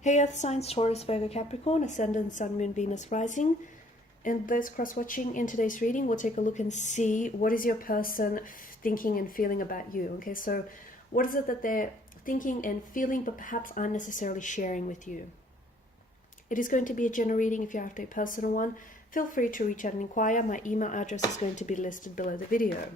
Hey Earth signs, Taurus, Virgo, Capricorn, Ascendant, Sun, Moon, Venus, Rising. And those cross-watching in today's reading, we'll take a look and see what is your person thinking and feeling about you. Okay, so what is it that they're thinking and feeling, but perhaps aren't necessarily sharing with you? It is going to be a general reading. If you're after a personal one, feel free to reach out and inquire. My email address is going to be listed below the video.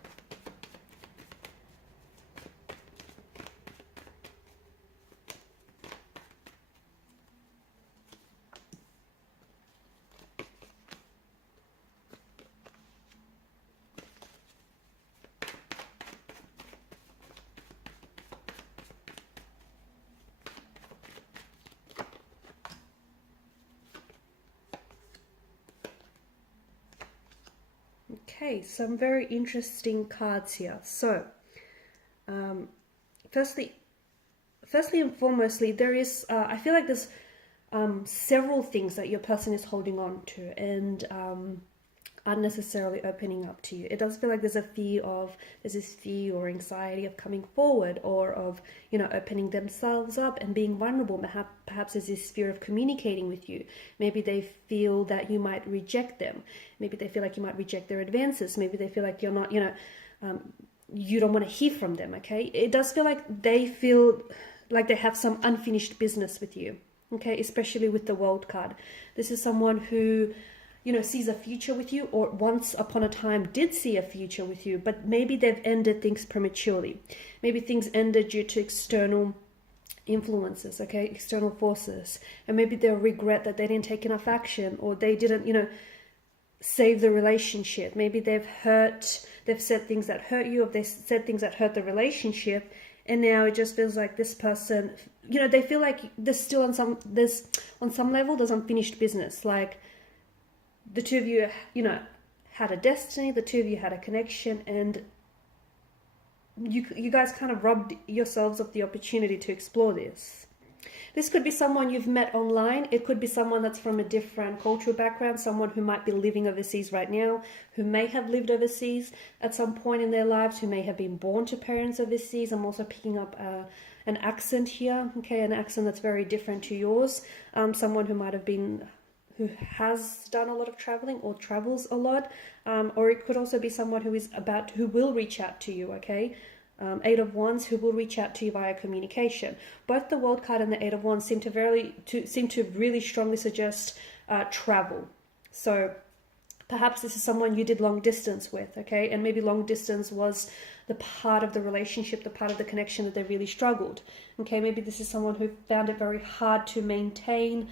Okay, some very interesting cards here. So, firstly and foremostly, there is, I feel like there's several things that your person is holding on to and aren't necessarily opening up to you. It does feel like there's this fear or anxiety of coming forward, or of, opening themselves up and being vulnerable. Perhaps there's this fear of communicating with you. Maybe they feel that you might reject them. Maybe they feel like you might reject their advances. Maybe they feel like you're not, you don't want to hear from them, okay? It does feel like they have some unfinished business with you, okay? Especially with the World card. This is someone who, sees a future with you, or once upon a time did see a future with you, but maybe they've ended things prematurely. Maybe things ended due to external influences, okay? External forces. And maybe they'll regret that they didn't take enough action, or they didn't, save the relationship. Maybe they've said things that hurt you, or they said things that hurt the relationship, and now it just feels like this person, they feel like there's still on some level there's unfinished business. Like the two of you, had a destiny, the two of you had a connection, and you guys kind of robbed yourselves of the opportunity to explore this. This could be someone you've met online. It could be someone that's from a different cultural background, someone who might be living overseas right now, who may have lived overseas at some point in their lives, who may have been born to parents overseas. I'm also picking up an accent here, okay, an accent that's very different to yours. Someone who has done a lot of traveling or travels a lot, or it could also be someone who will reach out to you, okay? Eight of Wands, who will reach out to you via communication. Both the World card and the Eight of Wands seem to really strongly suggest travel. So perhaps this is someone you did long distance with, okay? And maybe long distance was the part of the relationship, the part of the connection that they really struggled, okay? Maybe this is someone who found it very hard to maintain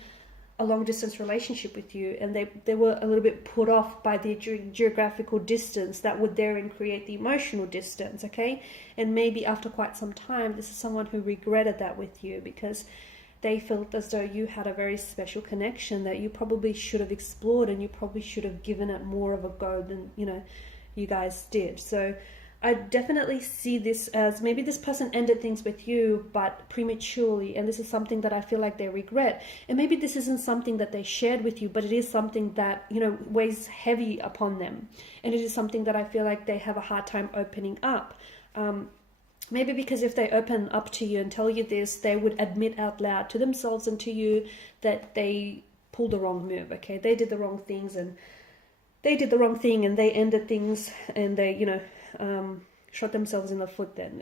a long distance relationship with you, and they were a little bit put off by the geographical distance that would therein create the emotional distance, okay? And maybe after quite some time, this is someone who regretted that with you, because they felt as though you had a very special connection that you probably should have explored, and you probably should have given it more of a go than you guys did. So I definitely see this as maybe this person ended things with you, but prematurely, and this is something that I feel like they regret. And maybe this isn't something that they shared with you, but it is something that, weighs heavy upon them. And it is something that I feel like they have a hard time opening up. Maybe because if they open up to you and tell you this, they would admit out loud to themselves and to you that they pulled the wrong move, okay? They did the wrong things, and they did the wrong thing, and they ended things, and they, shot themselves in the foot. Then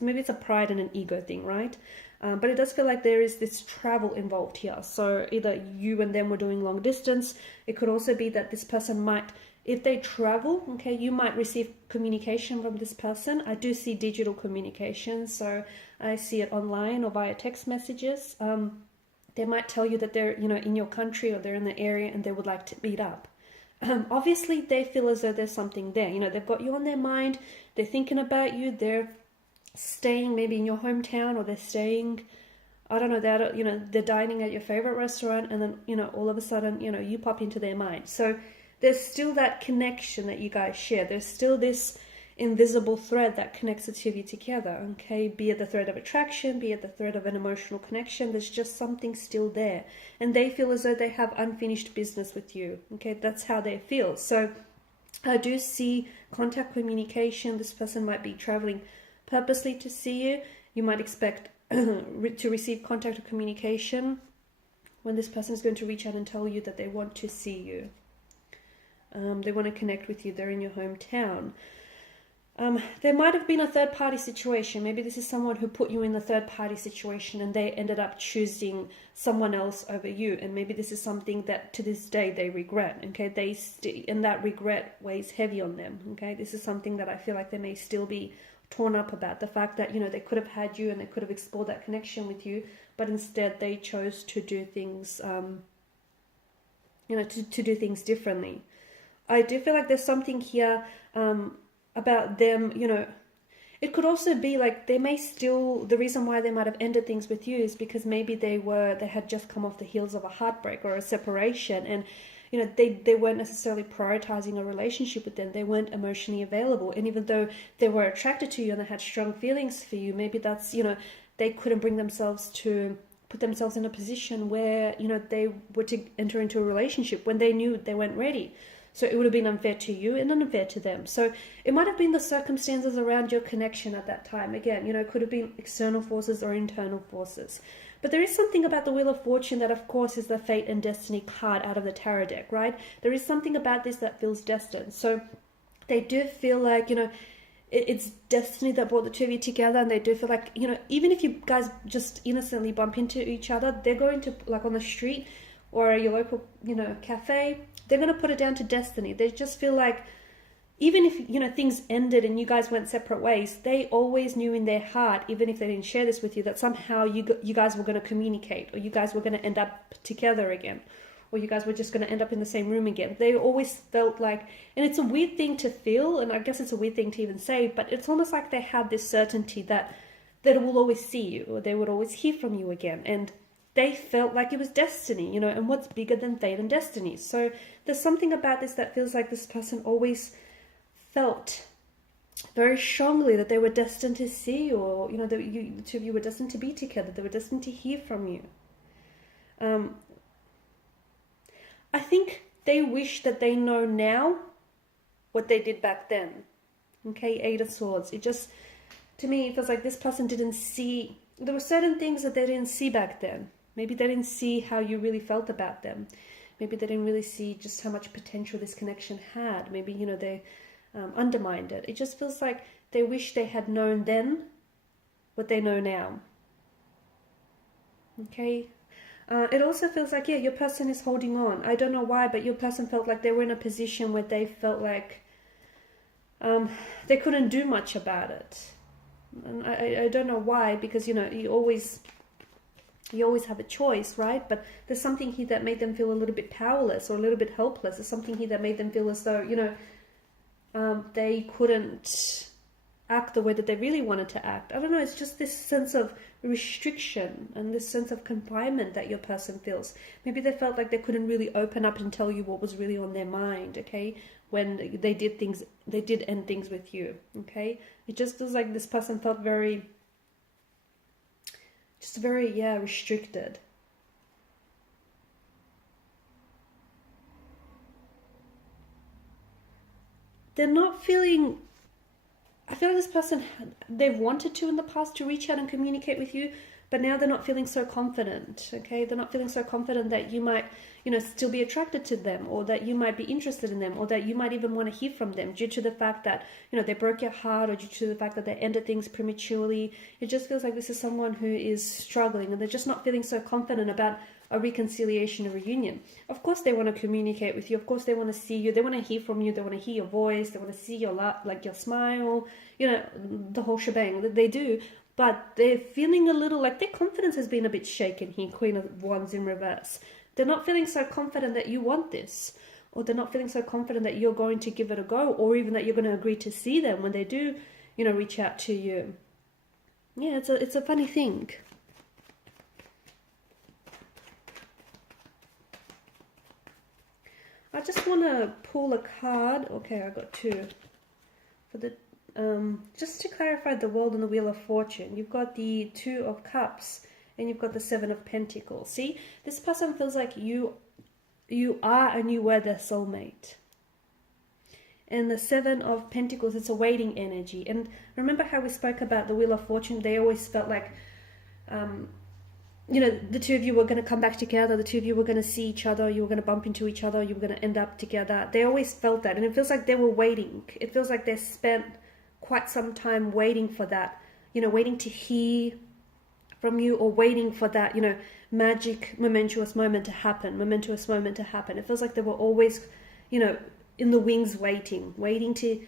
maybe it's a pride and an ego thing, right? But it does feel like there is this travel involved here. So either you and them were doing long distance. It could also be that this person might, if they travel, okay, you might receive communication from this person. I do see digital communication, so I see it online or via text messages. They might tell you that they're, in your country, or they're in the area, and they would like to meet up. Obviously they feel as though there's something there. They've got you on their mind. They're thinking about you. They're staying maybe in your hometown, or they're staying, I don't know, they're dining at your favorite restaurant, and then, all of a sudden, you pop into their mind. So there's still that connection that you guys share. There's still this invisible thread that connects the two of you together, okay? Be it the thread of attraction, be it the thread of an emotional connection, there's just something still there. And they feel as though they have unfinished business with you, okay? That's how they feel. So I do see contact, communication. This person might be traveling purposely to see you. You might expect to receive contact or communication when this person is going to reach out and tell you that they want to see you. They want to connect with you. They're in your hometown. There might have been a third-party situation. Maybe this is someone who put you in the third-party situation and they ended up choosing someone else over you. And maybe this is something that to this day they regret, okay? And that regret weighs heavy on them, okay? This is something that I feel like they may still be torn up about. The fact that, you know, they could have had you and they could have explored that connection with you, but instead they chose to do things, you know, to do things differently. I do feel like there's something here about them, you know. It could also be like they may still, the reason why they might have ended things with you is because maybe they had just come off the heels of a heartbreak or a separation, and you know, they weren't necessarily prioritizing a relationship with them. They weren't emotionally available, and even though they were attracted to you and they had strong feelings for you, maybe that's, you know, they couldn't bring themselves to put themselves in a position where, you know, they were to enter into a relationship when they knew they weren't ready. So it would have been unfair to you and unfair to them. So it might have been the circumstances around your connection at that time. Again, you know, it could have been external forces or internal forces. But there is something about the Wheel of Fortune that, of course, is the fate and destiny card out of the tarot deck, right? There is something about this that feels destined. So they do feel like, you know, it's destiny that brought the two of you together, and they do feel like, you know, even if you guys just innocently bump into each other, they're going to, like on the street or your local, you know, cafe, they're going to put it down to destiny. They just feel like even if, you know, things ended and you guys went separate ways, they always knew in their heart, even if they didn't share this with you, that somehow you guys were going to communicate, or you guys were going to end up together again, or you guys were just going to end up in the same room again. They always felt like, and it's a weird thing to feel, and I guess it's a weird thing to even say, but it's almost like they had this certainty that they will always see you, or they would always hear from you again. And they felt like it was destiny, you know, and what's bigger than fate and destiny? So there's something about this that feels like this person always felt very strongly that they were destined to see you, or, you know, that the two of you were destined to be together. They were destined to hear from you. I think they wish that they know now what they did back then. Okay, Eight of Swords. It just, to me, it feels like this person didn't see, there were certain things that they didn't see back then. Maybe they didn't see how you really felt about them. Maybe they didn't really see just how much potential this connection had. Maybe, you know, they undermined it. It just feels like they wish they had known then what they know now. Okay? It also feels like, yeah, your person is holding on. I don't know why, but your person felt like they were in a position where they felt like they couldn't do much about it. And I don't know why, because, you know, you always have a choice, right? But there's something here that made them feel a little bit powerless or a little bit helpless. There's something here that made them feel as though, you know, they couldn't act the way that they really wanted to act. I don't know, it's just this sense of restriction and this sense of confinement that your person feels. Maybe they felt like they couldn't really open up and tell you what was really on their mind, okay? When they did end things with you, okay? It just feels like this person felt very, restricted. They're not feeling, I feel like this person, they've wanted to in the past to reach out and communicate with you, but now they're not feeling so confident, okay? They're not feeling so confident that you might, you know, still be attracted to them, or that you might be interested in them, or that you might even want to hear from them due to the fact that, you know, they broke your heart, or due to the fact that they ended things prematurely. It just feels like this is someone who is struggling, and they're just not feeling so confident about a reconciliation or reunion. Of course they want to communicate with you. Of course they want to see you. They want to hear from you. They want to hear your voice. They want to see your your smile, you know, the whole shebang. They do. But they're feeling a little like their confidence has been a bit shaken here, Queen of Wands in reverse. They're not feeling so confident that you want this, or they're not feeling so confident that you're going to give it a go, or even that you're going to agree to see them when they do, you know, reach out to you. Yeah, it's a funny thing. I just want to pull a card. Okay, I got two. For the just to clarify the World and the Wheel of Fortune, you've got the Two of Cups and you've got the Seven of Pentacles. See, this person feels like you are and you were their soulmate. And the Seven of Pentacles, it's a waiting energy. And remember how we spoke about the Wheel of Fortune? They always felt like you know, the two of you were going to come back together, the two of you were going to see each other, you were going to bump into each other, you were going to end up together. They always felt that, and it feels like they were waiting. It feels like they spent quite some time waiting for that, you know, waiting to hear from you, or waiting for that, you know, magic, momentous moment to happen. It feels like they were always, you know, in the wings waiting to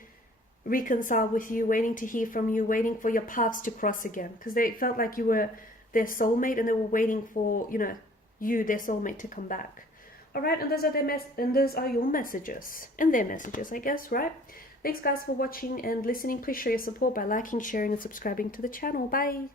reconcile with you, waiting to hear from you, waiting for your paths to cross again, because they felt like you were their soulmate, and they were waiting for, you know, you, their soulmate, to come back. All right, and those are your messages, and their messages, I guess, right? Thanks guys for watching and listening. Please show your support by liking, sharing, and subscribing to the channel. Bye.